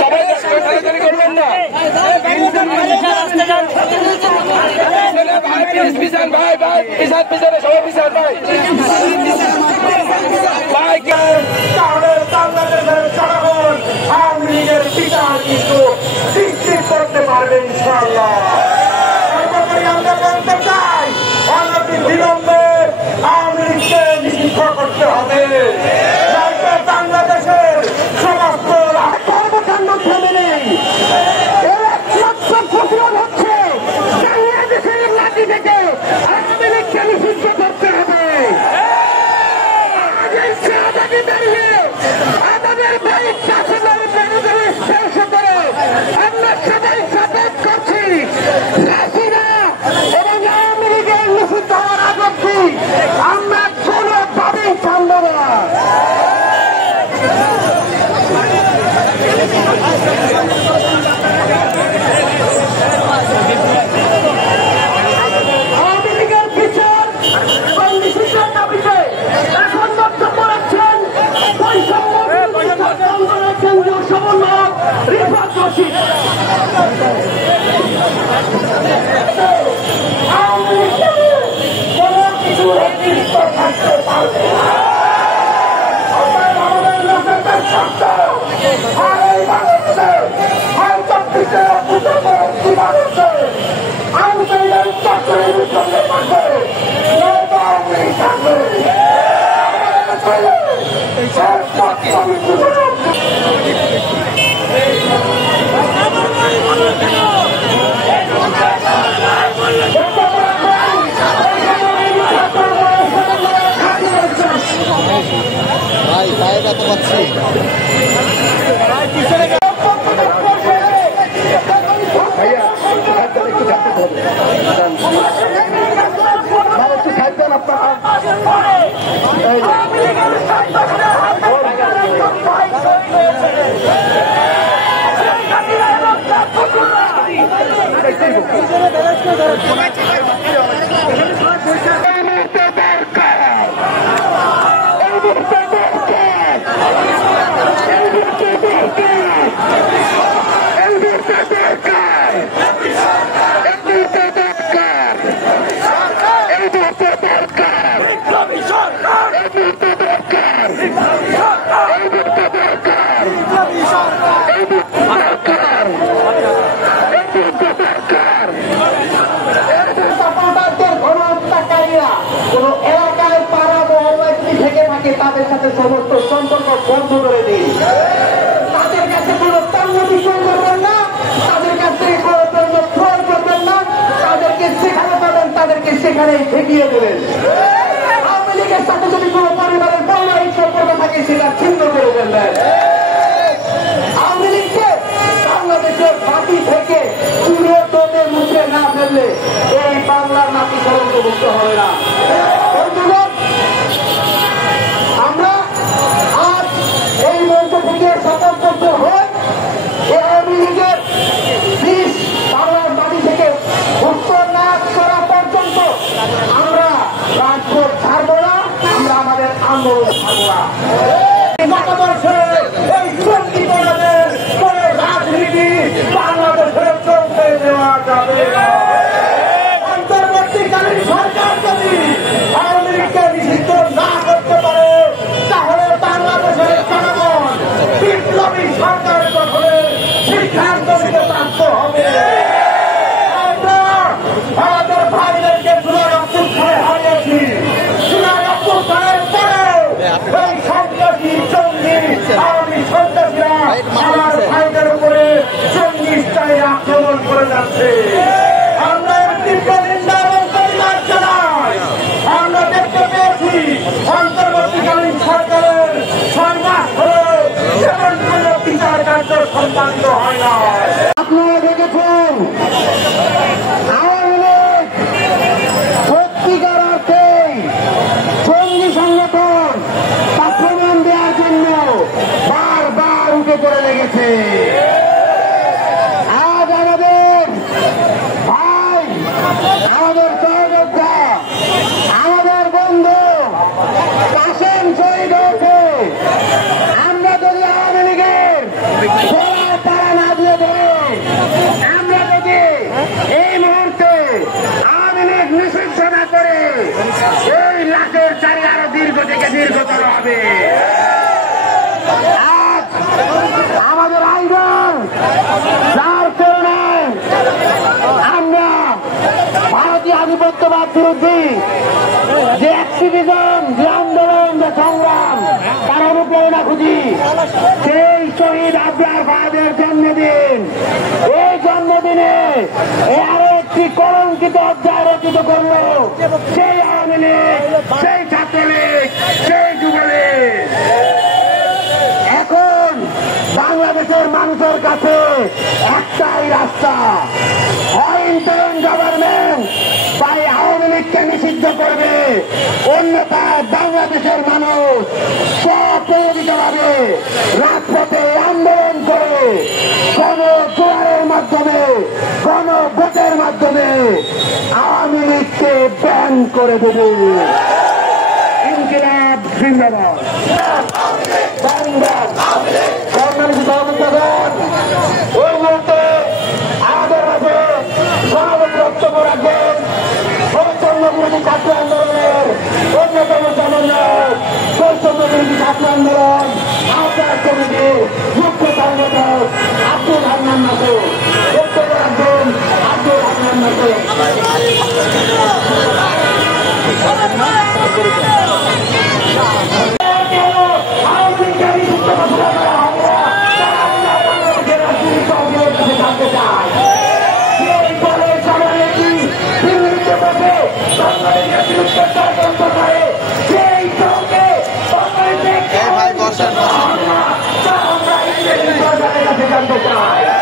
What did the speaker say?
সবাই করবেন না। পিছান ভাই, ভাই পিছান, পিছনে সবাই পিছান ভাই। বাংলাদেশের জনগণ আওয়ামী লীগের বিচার কিন্তু নিশ্চিত করতে পারবে ইনশাআল্লাহ। আমরা বলতে চাই অনতি বিলম্বে আওয়ামী লীগকে নিষিদ্ধ করতে হবে। বাংলাদেশের সমস্ত কর্মকাণ্ড থেমে নেই। এর একমাত্র প্রতিরোধ হচ্ছে বাংলাদেশের মাটি থেকে আওয়ামী লীগকে নিষিদ্ধ করতে হবে। দাঁড়িয়ে আমাদের বাইক শাসনের বিরুদ্ধে শেষ করে আমরা সবাই সাপোর্ট করছি। হাসিনা এবং আওয়ামী লীগের নিষিদ্ধ হওয়ার আগ্রহী আমরা কোনোভাবেই ছাড়ব না। আওয়ামী লীগের বিচার এবং নিষিদ্ধের দাবিতে এখন বক্তব্য রাখছেন কেন্দ্রীয় সমন্বয়ক রিফাত রশিদ। কোনো কিছু নির্দিষ্ট থাকতে পারবে না। ভাই পায়ে ব্যথা পাচ্ছি। কোন এলাকায় পাড়া মহল্লায় যদি থেকে থাকে তাদের সাথে সমস্ত সম্পর্ক বন্ধ করে দিন। তাদের কাছে কোনো পণ্য বিক্রয় করবেন না, তাদের কাছে কোনো পণ্য ক্রয় করবেন না, তাদেরকে সেখানে পাবেন তাদেরকে সেখানেই ঠেকিয়ে দেবেন। আওয়ামী লীগের সাথে যদি কোনো পরিবারের পারিবারিক সম্পর্ক থাকে সেটা ছিন্ন করে দেবেন। আওয়ামী লীগকে বাংলাদেশের মাটি থেকে চুরে দমে মুছে না ফেললে এই বাংলার মাটি কলঙ্কমুক্ত হবে না। আমরা আজ এই মঞ্চ থেকে শপথবদ্ধ হই আওয়ামী লীগের বিষ বাংলার মাটি থেকে মুক্ত না করা পর্যন্ত আমরা রাজপথ ছাড়ব না, আমরা আমাদের আন্দোলন ছাড়ব না। এই সন্ধিকরণের কোন রাজনীতি বাংলাদেশের চলতে দেওয়া যাবে না। অন্তর্বর্তীকালীন সরকার যদি আওয়ামী লীগকে নিষিদ্ধ না করতে পারে তাহলে বাংলাদেশের জনগণ বিপ্লবী সরকার গঠনের সিদ্ধান্ত নিতে বাধ্য হবে। আমরা আমাদের ভাইদেরকে জুলাই অভ্যুত্থানে হারিয়েছি। জুলাই অভ্যুত্থানের পরেও এই সন্ত্রাসী জঙ্গি আওয়ামী সন্ত্রাসীরা আমার ভাইদের উপরে জঙ্গি স্টাইলে আক্রমণ করে যাচ্ছে। আমরা একটি নিন্দা এবং প্রতিবাদ জানাই। আমরা দেখতে পেয়েছি অন্তর্বর্তীকালীন সরকারের 6 মাস হল যেমন কোন বিচার কার্য সম্পাদিত হয় না। আপনারা দেখেছেন আওয়ামী লীগ সত্যিকার অর্থেই জঙ্গি সংগঠন তা প্রমাণ দেওয়ার জন্য বারবার উঠে পড়ে লেগেছে। আজ আমাদের ভাই, আমাদের সহযোদ্ধা, আমাদের বন্ধু কাশেম শহীদ হয়েছে। আমরা যদি আওয়ামী লীগের দীর্ঘতর হবে। আজ আমাদের আইন যার কারণে আমরা ভারতীয় আধিপত্যবাদ বিরোধী যে অ্যাক্টিভিজম, যে আন্দোলন, যে সংগ্রাম, তার অনুপ্রেরণা খুঁজি। সেই শহীদ আবরার ফাহাদের জন্মদিন, এই জন্মদিনে আরো একটি কলঙ্কিত অধ্যায় রচিত করল সেই আওয়ামী লীগ, সেই ছাত্রলীগ, সেই যুবলীগ। এখন বাংলাদেশের মানুষের কাছে একটাই রাস্তা, হয় ইন্টারিম গভর্নমেন্ট তাই আওয়ামী লীগকে নিষিদ্ধ করবে, অন্যথায় বাংলাদেশের মানুষ স্বপ্রণোদিতভাবে রাজপথে আন্দোলন করে গণজোয়ারের মাধ্যমে, গণভোটের মাধ্যমে আওয়ামী লীগকে ব্যান করে দেবে। ইনকিলাব জিন্দাবাদ। ওই মুহূর্তে আমাদের মাঝে সমাবেশ বক্তব্য রাখবেন বৈষম্য বিরোধী ছাত্র আন্দোলনের অন্যতম সমন্বয়ক, বৈষম্য বিরোধী ছাত্র আন্দোলন আহ্বায়ক কমিটির মুখ্য সংগঠক আব্দুল হান্নান মাসুদ। বক্তব্য রাখবেন আব্দুল হান্নান মাসুদ। জানতে চাই